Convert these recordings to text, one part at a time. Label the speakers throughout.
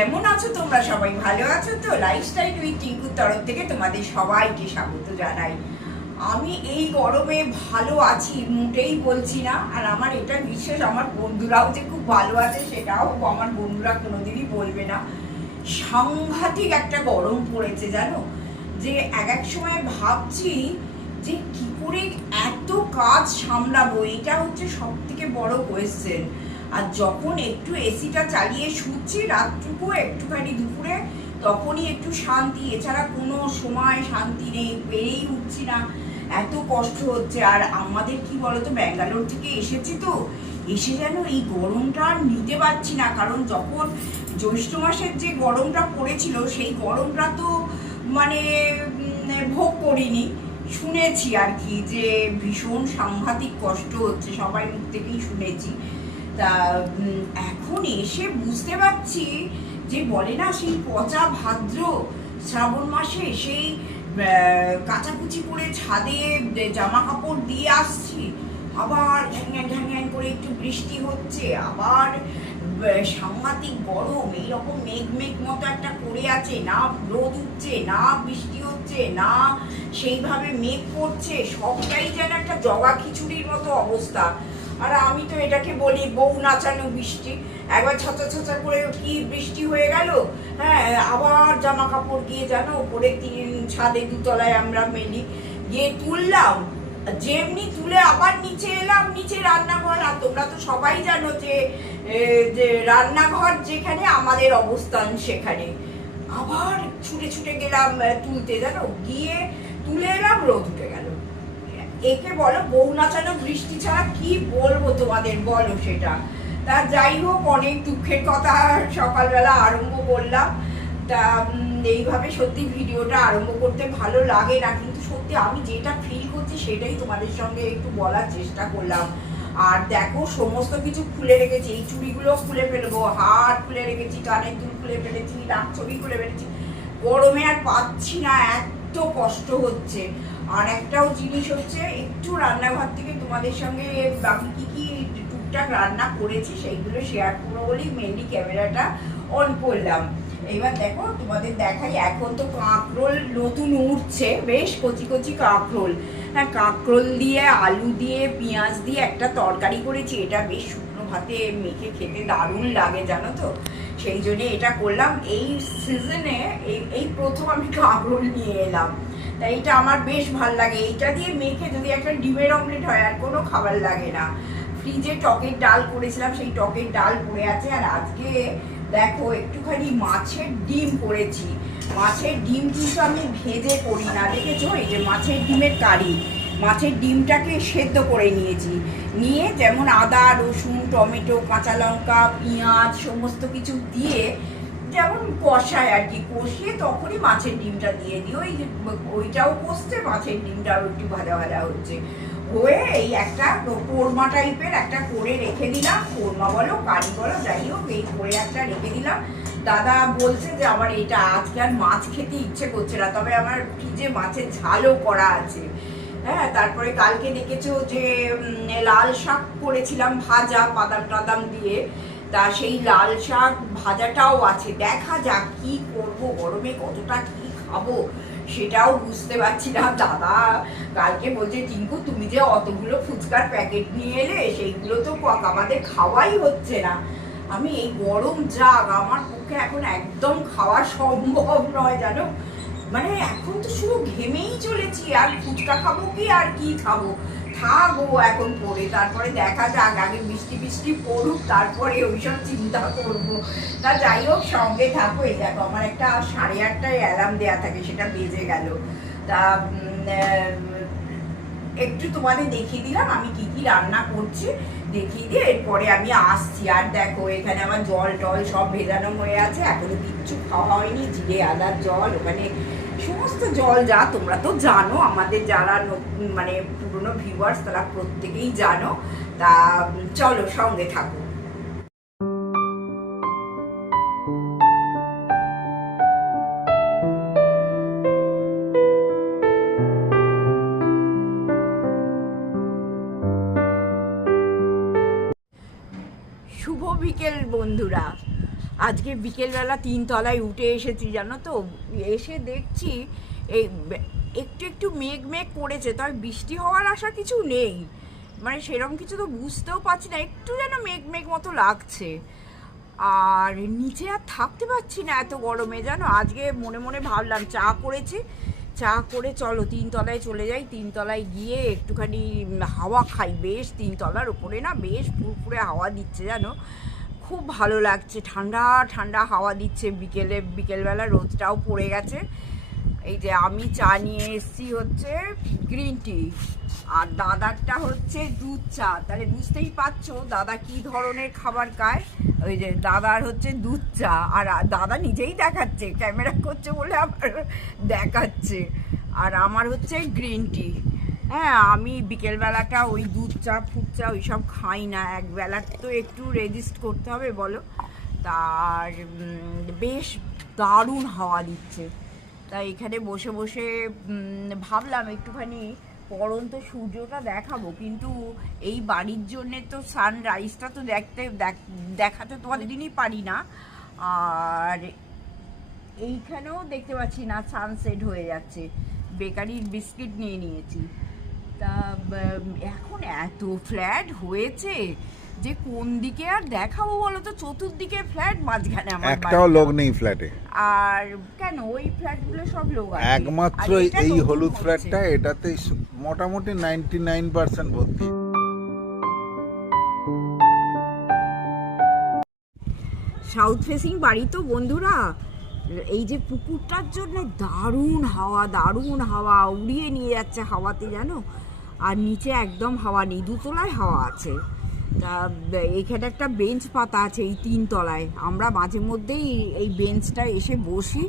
Speaker 1: কেমন আছো তোমরা? সবাই ভালো আছো তো? লাইফস্টাইল উইথ টিঙ্কুর তরফ থেকে তোমাদের সবাইকে স্বাগত জানাই। আমি এই গরমে ভালো আছি, মোটেই বলছি না। আর আমার এটা বিশ্বাস, আমার বন্ধুরাও যে খুব ভালো আছে সেটাও আমার বন্ধুরা কোনোদিনই বলবে না। সাংঘাতিক একটা গরম পড়েছে, জানো? যে এক এক সময় ভাবছি যে কি করে এত কাজ সামলাবো? এটা হচ্ছে সব থেকে বড় কোয়েশ্চেন আর যখন একটু এসিটা চালিয়ে শুচ্ছি, রাতটুকু একটুখানি দুপুরে, তখনই একটু শান্তি। এছাড়া কোনো সময় শান্তি নেই, পেরেই উঠছি না। এত কষ্ট হচ্ছে। আর আমাদের কি বলতো, ব্যাঙ্গালোর থেকে এসেছি তো, এসে যেন এই গরমটা আর নিতে পারছি না। কারণ যখন জ্যৈষ্ঠ মাসের যে গরমটা পড়েছিল, সেই গরমটা তো মানে ভোগ করিনি। শুনেছি আর কি যে ভীষণ সাংঘাতিক কষ্ট হচ্ছে। সবাই মুখ থেকেই শুনেছি। তা এখন এসে বুঝতে পারছি যে বলে না সেই পচা ভাদ্র শ্রাবণ মাসে সেই কাচাকুচি করে ছাদে জামা কাপড় দিয়ে আসছি। আবার ঘ্যাং ঘ্যাং করে একটু বৃষ্টি হচ্ছে, আবার সাংঘাতিক গরম, এইরকম মেঘ মেঘ মতো একটা করে আছে, না রোদ উঠছে, না বৃষ্টি হচ্ছে, না সেইভাবে মেঘ পড়ছে সবটাই যেন একটা জগা খিচুড়ির মতো অবস্থা। আর আমি তো এটাকে বলি বউ নাচানো বৃষ্টি। একবার ছাঁচা ছাঁচা করে কি বৃষ্টি হয়ে গেল? হ্যাঁ আবার জামা কাপড় গিয়ে জানো ওপরে তিন ছাদে দুতলায় আমরা মেলি। গিয়ে তুললাম, যেমনি তুলে আবার নিচে এলাম, নিচে রান্নাঘর। আর তোমরা তো সবাই জানো যে রান্নাঘর যেখানে আমাদের অবস্থান সেখানে। আবার ছুটে ছুটে গেলাম তুলতে জানো? গিয়ে তুলে এলাম, রোদ উঠে গেল। একে বলো বউ নাচানো বৃষ্টি ছাড়া কি বলব তোমাদের? বলো সেটা। তা যাই হোক, অনেক দুঃখের কথা সকালবেলা আরম্ভ করলাম। তা এইভাবে সত্যি ভিডিওটা আরম্ভ করতে ভালো লাগে না, কিন্তু সত্যি আমি যেটা ফিল করছি সেটাই তোমাদের সঙ্গে একটু বলার চেষ্টা করলাম। আর দেখো, সমস্ত কিছু খুলে রেখেছি। এই চুড়িগুলো খুলে ফেলব, হার খুলে রেখেছি, কানের দুল খুলে ফেলেছি, নাক ছবি খুলে ফেলেছি। গরমে আর পাচ্ছি না, এত কষ্ট হচ্ছে। আর একটাও জিনিস হচ্ছে, একটু রান্নাঘর থেকে তোমাদের সঙ্গে আমি কি কি টুকটাক রান্না করেছি সেইগুলো শেয়ার করব বলেই মেনলি ক্যামেরাটা অন করলাম। এবার দেখো, তোমাদের দেখাই, এখন তো কাঁকরোল নতুন উঠছে, বেশ কচি কচি কাঁকরোল। হ্যাঁ কাঁকরোল দিয়ে, আলু দিয়ে, পেঁয়াজ দিয়ে একটা তরকারি করেছি, এটা বেশ শুকনো ভাতে মেখে খেতে দারুণ লাগে, জানো তো? সেই জন্যে এটা করলাম। এই সিজনে এই প্রথম আমি কাঁকরোল নিয়ে এলাম। তাই এটা আমার বেশ ভালো লাগে। এইটা দিয়ে মেখে যদি একটা ডিমের অমলেট হয়, আর কোনো খাবার লাগে না। ফ্রিজে টকের ডাল করেছিলাম, সেই টকের ডাল পড়ে আছে, আর আজকে দেখো একটুখানি মাছের ডিম করেছি। মাছের ডিম কিন্তু আমি ভেজে করি না, দেখেছ? এই যে মাছের ডিমের কারি। মাছের ডিমটাকে সেদ্ধ করে নিয়েছি। নিয়ে যেমন আদা, রসুন, টমেটো, কাঁচা লঙ্কা, পেঁয়াজ, সমস্ত কিছু দিয়ে যেমন কষায় আর কি, কষিয়ে তখনই মাছের ডিমটা দিয়ে দিই। ওই ওইটাও কষছে, মাছের ডিমটা ডিমটাও একটু ভাজা ভাজা হচ্ছে। হয়ে এই একটা কোরমা টাইপের একটা করে রেখে দিলাম। কোরমা বলো, কারি বলো, যাই হোক, এই করে একটা রেখে দিলাম। দাদা বলছে যে আমার এটা আজকে আর মাছ খেতে ইচ্ছে করছে না, তবে আমার ফ্রিজে মাছের ঝালও করা আছে। হ্যাঁ তারপরে কালকে দেখেছ যে লাল শাক করেছিলাম ভাজা, বাদাম টাদাম দিয়ে। তা সেই লাল শাক ভাজাটাও আছে। দেখা যাক কি করব গরমে, কতটা কি খাব সেটাও বুঝতে পারছি না। দাদা কালকে বলছে, টিঙ্কু, তুমি যে অতগুলো ফুচকার প্যাকেট নিয়ে এলে, সেইগুলো তো আমাদের খাওয়াই হচ্ছে না। আমি এই গরম যাক, আমার পক্ষে এখন একদম খাওয়া সম্ভব নয় জানো? মানে এখন তো শুধু ঘেমেই চলেছি, আর ফুচকা খাব কি, আর কি খাব? থাকব এখন পরে তারপরে দেখা যাক, আগে বৃষ্টি বৃষ্টি পড়ুক, তারপরে ওইসব চিন্তা করব। তা যাই হোক, সঙ্গে থাকো। এই দেখো, আমার একটা সাড়ে আটটায় অ্যালার্ম দেওয়া থাকে, সেটা বেজে গেল। তা একটু তোমাদের দেখিয়ে দিলাম, আমি কি কি রান্না করছি, দেখিয়ে দিয়ে এরপরে আমি আসছি। আর দেখো, এখানে আমার জল টল সব ভেজানো হয়ে আছে, এখনও কিচ্ছু খাওয়া হয়নি, জিরে, আদার জল, ওখানে সমস্ত জল যা তোমরা তো জানো, আমাদের যারা মানে পুরনো ভিউয়ার্স তারা প্রত্যেকেই জানো। তা, চলো সঙ্গে থাকো। শুভ বিকেল বন্ধুরা। আজকে বিকেলবেলা তিন তলায় উঠে এসেছি, জানো তো? এসে দেখছি এই একটু একটু মেঘ মেঘ করেছে তবে বৃষ্টি হওয়ার আশা কিছু নেই। মানে সেরকম কিছু তো বুঝতেও পারছি না, একটু যেন মেঘ মেঘ মতো লাগছে। আর নিচে আর থাকতে পারছি না এত গরমে, জানো? আজকে মনে মনে ভাবলাম চা করেছি। চা করে চলো, তিনতলায় চলে যাই। তিনতলায় গিয়ে একটুখানি হাওয়া খাই। বেশ, তিনতলার উপরে না, বেশ পুরপুরে হাওয়া দিচ্ছে, জানো? খুব ভালো লাগছে। ঠান্ডা ঠান্ডা হাওয়া দিচ্ছে। বিকেলে, বিকেলবেলা রোদটাও পড়ে গেছে। এই যে আমি চা নিয়ে এসেছি হচ্ছে গ্রিন টি আর দাদারটা হচ্ছে দুধ চা। তাহলে বুঝতেই পারছ দাদা কি ধরনের খাবার খায়? ওই যে দাদার হচ্ছে দুধ চা। আর দাদা নিজেই দেখাচ্ছে, ক্যামেরা করছে বলে আবার দেখাচ্ছে। আর আমার হচ্ছে গ্রিন টি হ্যাঁ আমি বিকেলবেলাটা ওই দুধ চা ফুট চা ওই সব খাই না। একবেলা তো একটু রেজিস্ট করতে হবে, বলো। তার বেশ দারুণ হাওয়া দিচ্ছে। তাই এখানে বসে বসে ভাবলাম একটুখানি পরন্ত সূর্যটা দেখাবো। কিন্তু এই বাড়ির জন্যে তো সানরাইজটা তো দেখতে, দেখ- দেখাতে তোমাদের দিনই পারি না। আর এইখানেও দেখতে পাচ্ছি না সানসেট হয়ে যাচ্ছে। বেকারির বিস্কিট নিয়ে নিয়েছি। তা এখন এত ফ্ল্যাট হয়েছে। যে কোন দিকে আর দেখাবো বলো তো? চতুর্দিকে ফ্ল্যাট মাঝখানে আমার
Speaker 2: একটাও লোক নেই ফ্ল্যাটে।
Speaker 1: আর কেন? ওই ফ্ল্যাটগুলো সব লোক আছে।
Speaker 2: একমাত্র এই হলুদ ফ্ল্যাটটা এটাতেই স- মোটামুটি নাইনটি নাইন পার্সেন্ট ভর্তি।
Speaker 1: সাউথ ফেসিং বাড়ি তো বন্ধুরা। এই যে পুকুরটার জন্য দারুণ হাওয়া দারুণ হাওয়া। উড়িয়ে নিয়ে যাচ্ছে হাওয়াতে জানো? আর নিচে একদম হাওয়া নেই দুতলায় হাওয়া আছে। তা, এখানে একটা বেঞ্চ পাতা আছে এই তিন তলায়। আমরা মাঝে মধ্যেই এই বেঞ্চটা এসে বসি,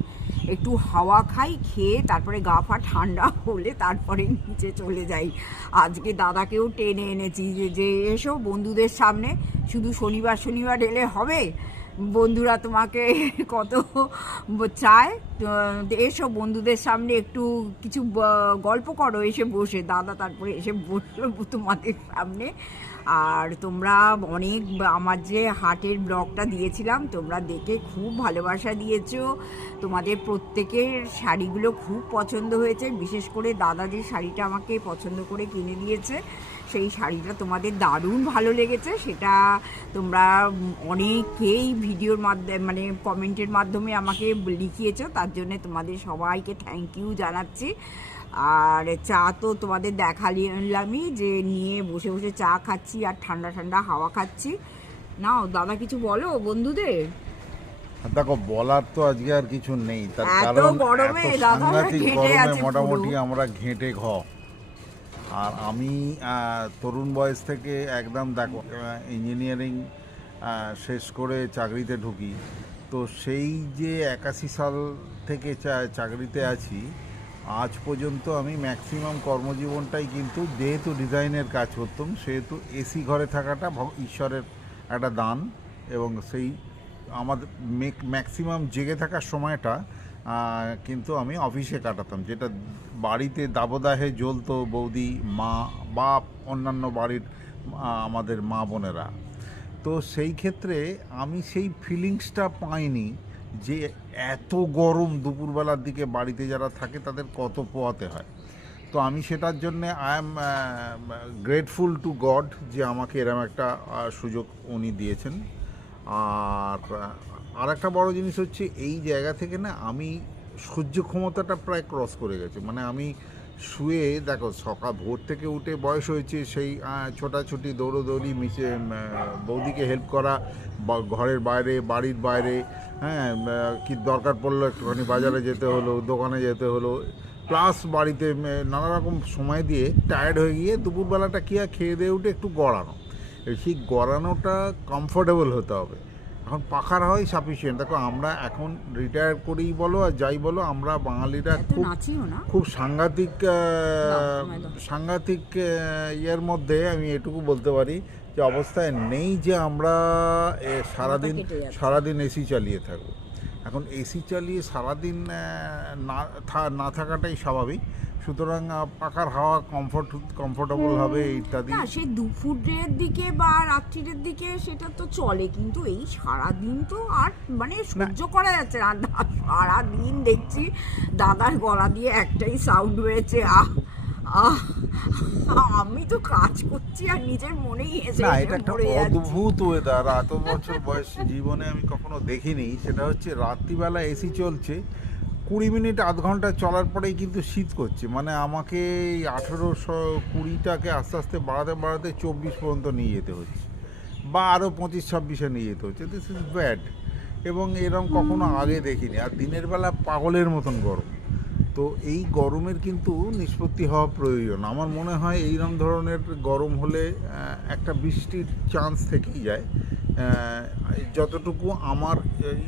Speaker 1: একটু হাওয়া খাই, খেয়ে তারপরে গা ফা ঠান্ডা হলে তারপরে নিচে চলে যাই। আজকে দাদাকেও টেনে এনেছি যে যে এসো বন্ধুদের সামনে, শুধু শনিবার শনিবার এলে হবে? বন্ধুরা তোমাকে কত চায়? এসো বন্ধুদের সামনে একটু কিছু গল্প করো, এসে বসে। দাদা তারপরে এসে বসল তোমাদের সামনে। আর তোমরা অনেক আমার যে হাটের ব্লগটা দিয়েছিলাম, তোমরা দেখে খুব ভালোবাসা দিয়েছ। তোমাদের প্রত্যেকের শাড়িগুলো খুব পছন্দ হয়েছে, বিশেষ করে দাদা যে শাড়িটা আমাকে পছন্দ করে কিনে দিয়েছে, সেই শাড়িটা তোমাদের দারুণ ভালো লেগেছে। সেটা তোমরা অনেকেই ভিডিওর মাধ্যমে মানে কমেন্টের মাধ্যমে আমাকে লিখিয়েছো, তার জন্য তোমাদের সবাইকে থ্যাংক ইউ জানাচ্ছি। আর চা তো তোমাদের দেখালামই যে নিয়ে বসে বসে চা খাচ্ছি আর ঠান্ডা ঠান্ডা হাওয়া খাচ্ছি। নাও দাদা কিছু বলো বন্ধুদের?
Speaker 2: দেখো বলার তো আজকে আর কিছু নেই। তার কারণ সাংঘাতিক গরমে মোটামুটি আমরা ঘেঁটে ঘ। আর আমি তরুণ বয়স থেকে একদম দেখো ইঞ্জিনিয়ারিং শেষ করে চাকরিতে ঢুকি। তো সেই যে একাশি সাল থেকে চা- চাকরিতে আছি আজ পর্যন্ত আমি ম্যাক্সিমাম কর্মজীবনটাই কিন্তু যেহেতু ডিজাইনের কাজ করতাম, সেহেতু এসি ঘরে থাকাটা ঈশ্বরের একটা দান এবং সেই আমাদের ম্যাক্সিমাম জেগে থাকার সময়টা কিন্তু আমি অফিসে কাটাতাম, যেটা বাড়িতে দাবদাহে জ্বলতো বৌদি, মা বা অন্যান্য বাড়ির আমাদের মা বোনেরা। তো সেই ক্ষেত্রে আমি সেই ফিলিংসটা পাইনি যে এত গরম দুপুরবেলার দিকে বাড়িতে যারা থাকে, তাদের কত পোয়াতে হয়। তো আমি সেটার জন্যে I am grateful to God যে আমাকে এরম একটা সুযোগ উনি দিয়েছেন। আর আর একটা বড়ো জিনিস হচ্ছে, এই জায়গা থেকে না আমি সহ্য ক্ষমতাটা প্রায় ক্রস করে গেছে। মানে আমি শুয়ে দেখো সকাল ভোর থেকে উঠে বয়স হয়েছে সেই ছোটাছুটি, দৌড়োদৌড়ি মিশে বৌদিকে হেল্প করা ঘরের বাইরে, বাড়ির বাইরে হ্যাঁ কি দরকার পড়ল একটুখানি বাজারে যেতে হলো, দোকানে যেতে হলো প্লাস বাড়িতে নানা রকম সময় দিয়ে টায়ার্ড হয়ে গিয়ে দুপুরবেলাটা কি আর খেয়ে দিয়ে উঠে একটু গড়ানো। সেই গড়ানোটা কমফোর্টেবল হতে হবে। এখন পাখার হয় সাফিসিয়েন্ট দেখো আমরা এখন রিটায়ার করেই বলো আর যাই বলো আমরা বাঙালিরা খুব খুব সাংঘাতিক। সাংঘাতিক ইয়ের মধ্যে আমি এটুকু বলতে পারি যে অবস্থায় নেই যে আমরা সারাদিন সারাদিন এসি চালিয়ে থাকব। এখন এসি চালিয়ে সারাদিন না না থাকাটাই স্বাভাবিক। সুতরাং পাখার হাওয়া কমফোর্ট কমফোর্টেবল হবে ইত্যাদি।
Speaker 1: না সে দুপুরের দিকে বা রাত্রির দিকে সেটা তো চলে কিন্তু এই সারাদিন তো আর মানে সহ্য করা যাচ্ছে না। সারাদিন দেখছি দাদার গলা দিয়ে একটাই সাউন্ড হয়েছে আহ আমি তো কাজ করছি আর নিজের মনেই এসে
Speaker 2: না এটা একটা। অদ্ভুত ওয়েদার এত বছর বয়স জীবনে আমি কখনো দেখিনি। সেটা হচ্ছে রাত্রিবেলা এসি চলছে কুড়ি মিনিট, আধ ঘণ্টা চলার পরেই কিন্তু শীত করছে। মানে আমাকে এই আঠেরোশো কুড়িটাকে আস্তে আস্তে বাড়াতে বাড়াতে চব্বিশ পর্যন্ত নিয়ে যেতে হচ্ছে। বা আরও পঁচিশ, ছাব্বিশে নিয়ে যেতে হচ্ছে। দিস ইজ ব্যাড এবং এরকম কখনো আগে দেখিনি। আর দিনের বেলা পাগলের মতন গরম। তো এই গরমের কিন্তু নিষ্পত্তি হওয়া প্রয়োজন। আমার মনে হয় এইরকম ধরনের গরম হলে একটা বৃষ্টির চান্স থেকেই যায়। যতটুকু আমার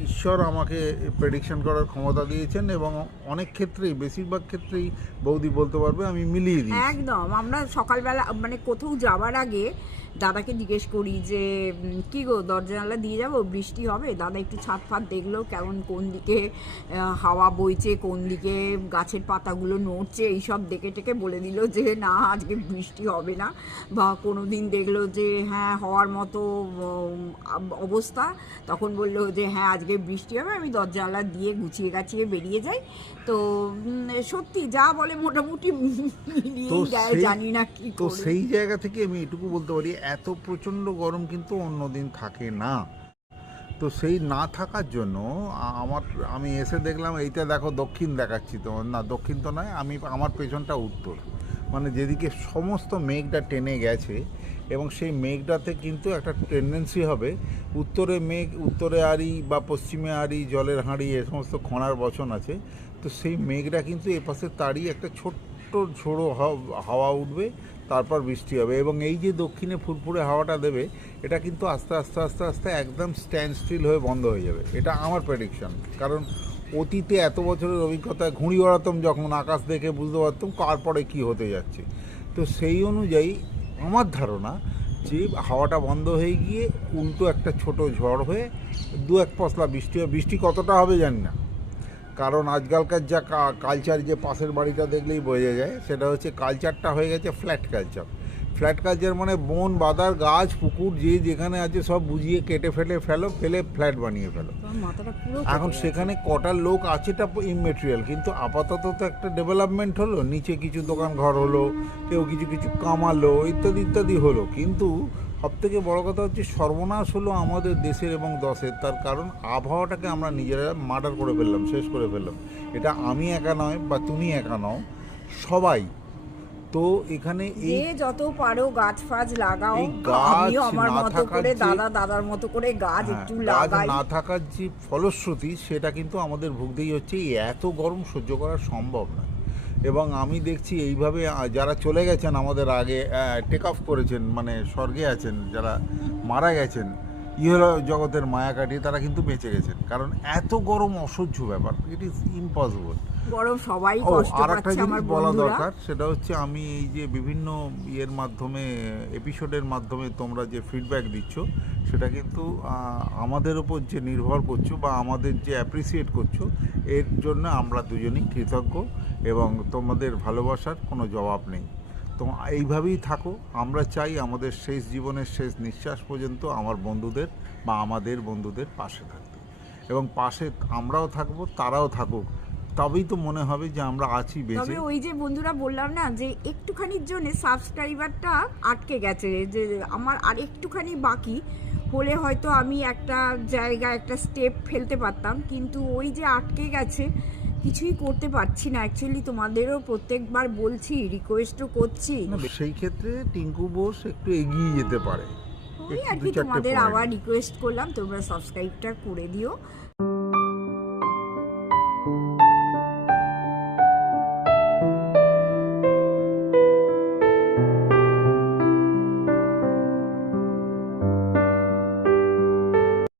Speaker 2: ঈশ্বর আমাকে প্রেডিকশন করার ক্ষমতা দিয়েছেন এবং অনেক ক্ষেত্রেই, বেশিরভাগ ক্ষেত্রেই বৌদি বলতে পারবে, আমি মিলিয়ে দিই
Speaker 1: একদম, আমরা সকালবেলা মানে কোথাও যাওয়ার আগে দাদাকে জিজ্ঞেস করি যে কি গো দরজা জানলা দিয়ে যাব? বৃষ্টি হবে? দাদা একটু ছাদ ফাত দেখল কেমন কোন দিকে হাওয়া বইছে কোন দিকে গাছের পাতাগুলো নড়ছে এইসব দেখে টেকে বলে দিল যে না আজকে বৃষ্টি হবে না। বা কোনো দিন দেখল যে হ্যাঁ হওয়ার মতো অবস্থা। তখন বলল যে হ্যাঁ আজকে বৃষ্টি হবে আমি দরজা জানলা দিয়ে গুছিয়ে গাছিয়ে বেরিয়ে যাই। তো সত্যি যা বলে মোটামুটি জানি না কি
Speaker 2: তো সেই জায়গা থেকে আমি এটুকু বলতে পারি এত প্রচণ্ড গরম কিন্তু অন্যদিন থাকে না। তো সেই না থাকার জন্য আমার, আমি এসে দেখলাম, এইটা দেখো দক্ষিণ দেখাচ্ছি তো। না, দক্ষিণ তো নয়, আমি, আমার পেছনটা উত্তর। মানে যেদিকে সমস্ত মেঘটা টেনে গেছে এবং সেই মেঘটাতে কিন্তু একটা টেন্ডেন্সি হবে, উত্তরে মেঘ, উত্তরে আড়ি বা পশ্চিমে আড়ি জলের হাঁড়ি, এ সমস্ত খনার বচন আছে। তো সেই মেঘটা কিন্তু এপাশে তাড়িয়ে একটা ছোট্ট ঝোড়ো হাও- হাওয়া উঠবে তারপর বৃষ্টি হবে। এবং এই যে দক্ষিণে ফুরফুরে হাওয়াটা দেবে, এটা কিন্তু আস্তে আস্তে আস্তে আস্তে একদম স্ট্যান্ড স্টিল হয়ে বন্ধ হয়ে যাবে। এটা আমার প্রেডিকশন কারণ অতীতে এত বছরের অভিজ্ঞতায় ঘুড়ি ওড়াতাম যখন আকাশ দেখে বুঝতে পারতাম কার পরে কী হতে যাচ্ছে। তো সেই অনুযায়ী আমার ধারণা যে হাওয়াটা বন্ধ হয়ে গিয়ে উল্টো একটা ছোট ঝড় হয়ে দু এক পশলা বৃষ্টি বৃষ্টি কতটা হবে জানি না। কারণ আজকালকার যা কালচার যে পাশের বাড়িটা দেখলেই বোঝা যায় সেটা হচ্ছে কালচারটা হয়ে গেছে ফ্ল্যাট কালচার ফ্ল্যাট কালচার মানে বন বাদার গাছ পুকুর যে যেখানে আছে সব বুঝিয়ে কেটে ফেলে ফেলো ফেলে ফ্ল্যাট বানিয়ে ফেলো। এখন সেখানে কটা লোক আছেটা ইমেটেরিয়াল কিন্তু আপাতত তো একটা ডেভেলপমেন্ট হলো নিচে কিছু দোকান ঘর হলো কেউ কিছু কিছু কামালো ইত্যাদি ইত্যাদি হলো। কিন্তু সবথেকে বড় কথা হচ্ছে সর্বনাশ হলো আমাদের দেশের এবং দশের। তার কারণ আবহাওয়াটাকে আমরা নিজেরা মার্ডার করে ফেললাম শেষ করে ফেললাম। এটা আমি একা নয় বা তুমি একা নও সবাই। তো এখানে। এই
Speaker 1: যে যত পারো গাছ ফাজ লাগাও
Speaker 2: এই গাছ
Speaker 1: আমার মতো করে দাদা দাদার মতো করে গাছ
Speaker 2: হ্যাঁ,
Speaker 1: একটু লাগাই।
Speaker 2: না থাকার যে ফলশ্রুতি সেটা কিন্তু আমাদের ভুগতেই হচ্ছে এত গরম সহ্য করা সম্ভব না এবং আমি দেখছি এইভাবে যারা চলে গেছেন আমাদের আগে টেক অফ করেছেন মানে স্বর্গে আছেন যারা মারা গেছেন ইহর জগতের মায়া কাটিয়ে তারা কিন্তু বেঁচে গেছেন। কারণ এত গরম অসহ্য ব্যাপার ইট ইজ ইম্পসিবল
Speaker 1: গরম সবাই কষ্ট
Speaker 2: আর একটা জিনিস বলা দরকার সেটা হচ্ছে আমি এই যে বিভিন্ন ইয়ের মাধ্যমে এপিসোডের মাধ্যমে তোমরা যে ফিডব্যাক দিচ্ছ সেটা কিন্তু আমাদের ওপর যে নির্ভর করছ বা আমাদের যে অ্যাপ্রিসিয়েট করছ এর জন্য আমরা দুজনেই কৃতজ্ঞ। এবং তোমাদের ভালোবাসার কোনো জবাব নেই। তো এইভাবেই থাকো। আমরা চাই আমাদের শেষ জীবনের শেষ নিঃশ্বাস পর্যন্ত আমার বন্ধুদের বা আমাদের বন্ধুদের পাশে থাকতে। এবং পাশে আমরাও থাকব, তারাও থাকুক। তবেই তো মনে হবে যে আমরা আছি বেঁচে।
Speaker 1: ওই যে বন্ধুরা বললাম না, যে একটুখানির জন্য সাবস্ক্রাইবারটা আটকে গেছে। যে আমার আর একটুখানি বাকি। হলে হয়তো আমি একটা জায়গা একটা স্টেপ ফেলতে পারতাম। কিন্তু ওই যে আটকে গেছে কিছুই করতে পারছি না। অ্যাকচুয়ালি তোমাদেরও প্রত্যেকবার বলছি রিকোয়েস্টও করছি।
Speaker 2: সেই ক্ষেত্রে টিঙ্কু বোস একটু এগিয়ে যেতে পারে।
Speaker 1: ওই আর কি তোমাদের আবার রিকোয়েস্ট করলাম তোমরা সাবস্ক্রাইবটা করে দিও।